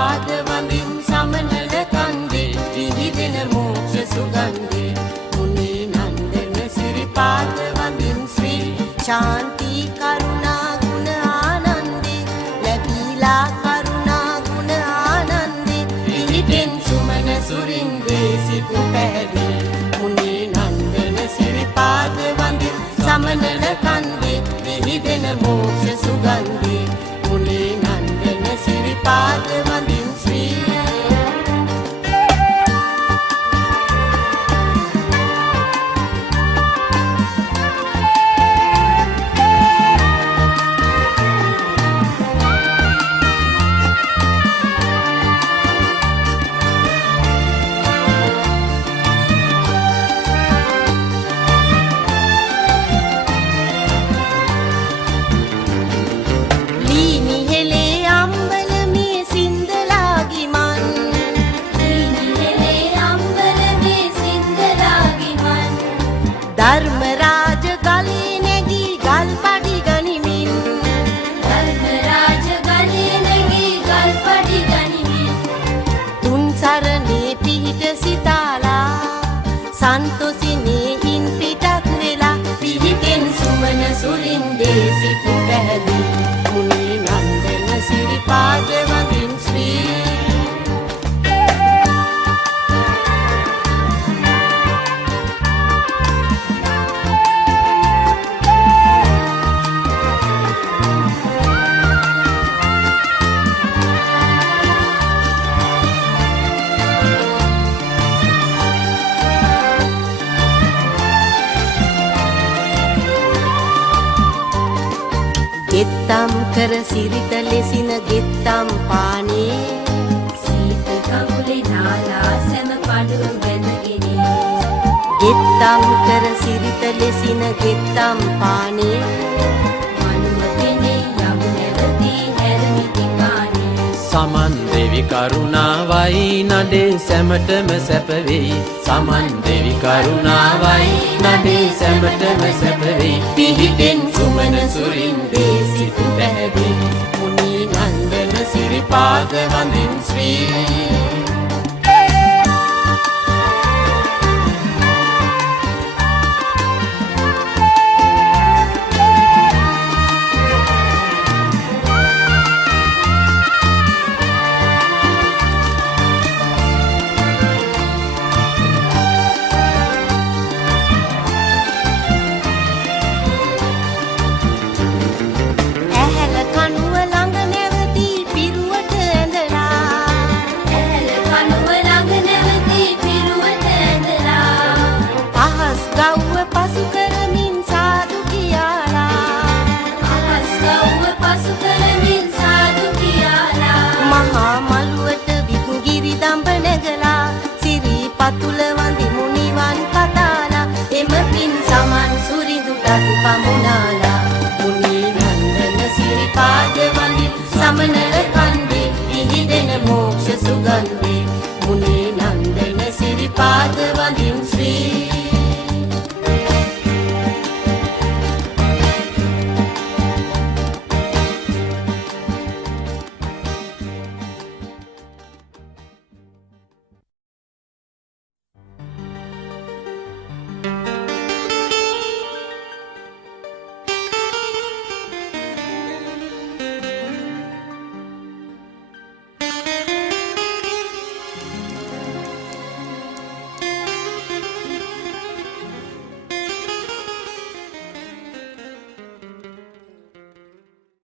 සිරිපාද වඳින් සමනල කන්දේ විහිදෙන මෝක්ෂ සුගන්ධේ මුනි නන්දන සිරිපාද වඳින් ශ්‍රී ශාන්ති කරුණා ගුණ ආනන්දේ ලැබීලා කරුණා ගුණ ආනන්දේ විහිදෙන් සුමන සුරින්දේ සිත් පැහැදී මුනි නන්දන සිරිපාද වඳින් සමනල කන්දේ විහිදෙන මෝක්ෂ සුගන්ධේ මුනි නන්දන සිරිපාද වඳින් ශ්‍රී ධර්මරාජ ගලේ නැගී ගල් පඩි ගනිමින් ධර්මරාජ ගලේ නැගී ගල් පඩි ගනිමින් තුන් සරණේ පිහිට සිතාලා සන්තෝසිනේ හින් පිටත් වෙලා පිහිටෙන් සුමන සුරින්දේ සිත් පැහැදී මුනි නන්දන සිරිපාද වඳින් ශ්‍රී ගෙත්තම් කර සිරිත ලෙසින ගෙත්තම් පානේ සීත කවුලේ නාලා සැම පඩු බැඳගෙන ගෙත්තම් කර සිරිත ලෙසින ගෙත්තම් පානේ මනුව පෙනේ යමු නැවතී හැරමිති කානේ සමන් දෙවි කරුණාවයි නඩේ සැමටම සැප වෙයි සමන් දෙවි කරුණාවයි නඩේ සැමටම සැප වෙයි පිහිටෙන් සුමන සුරින්දේ සිත් පැහැදී මුනි නන්දන සිරිපාද වඳින් ශ්‍රී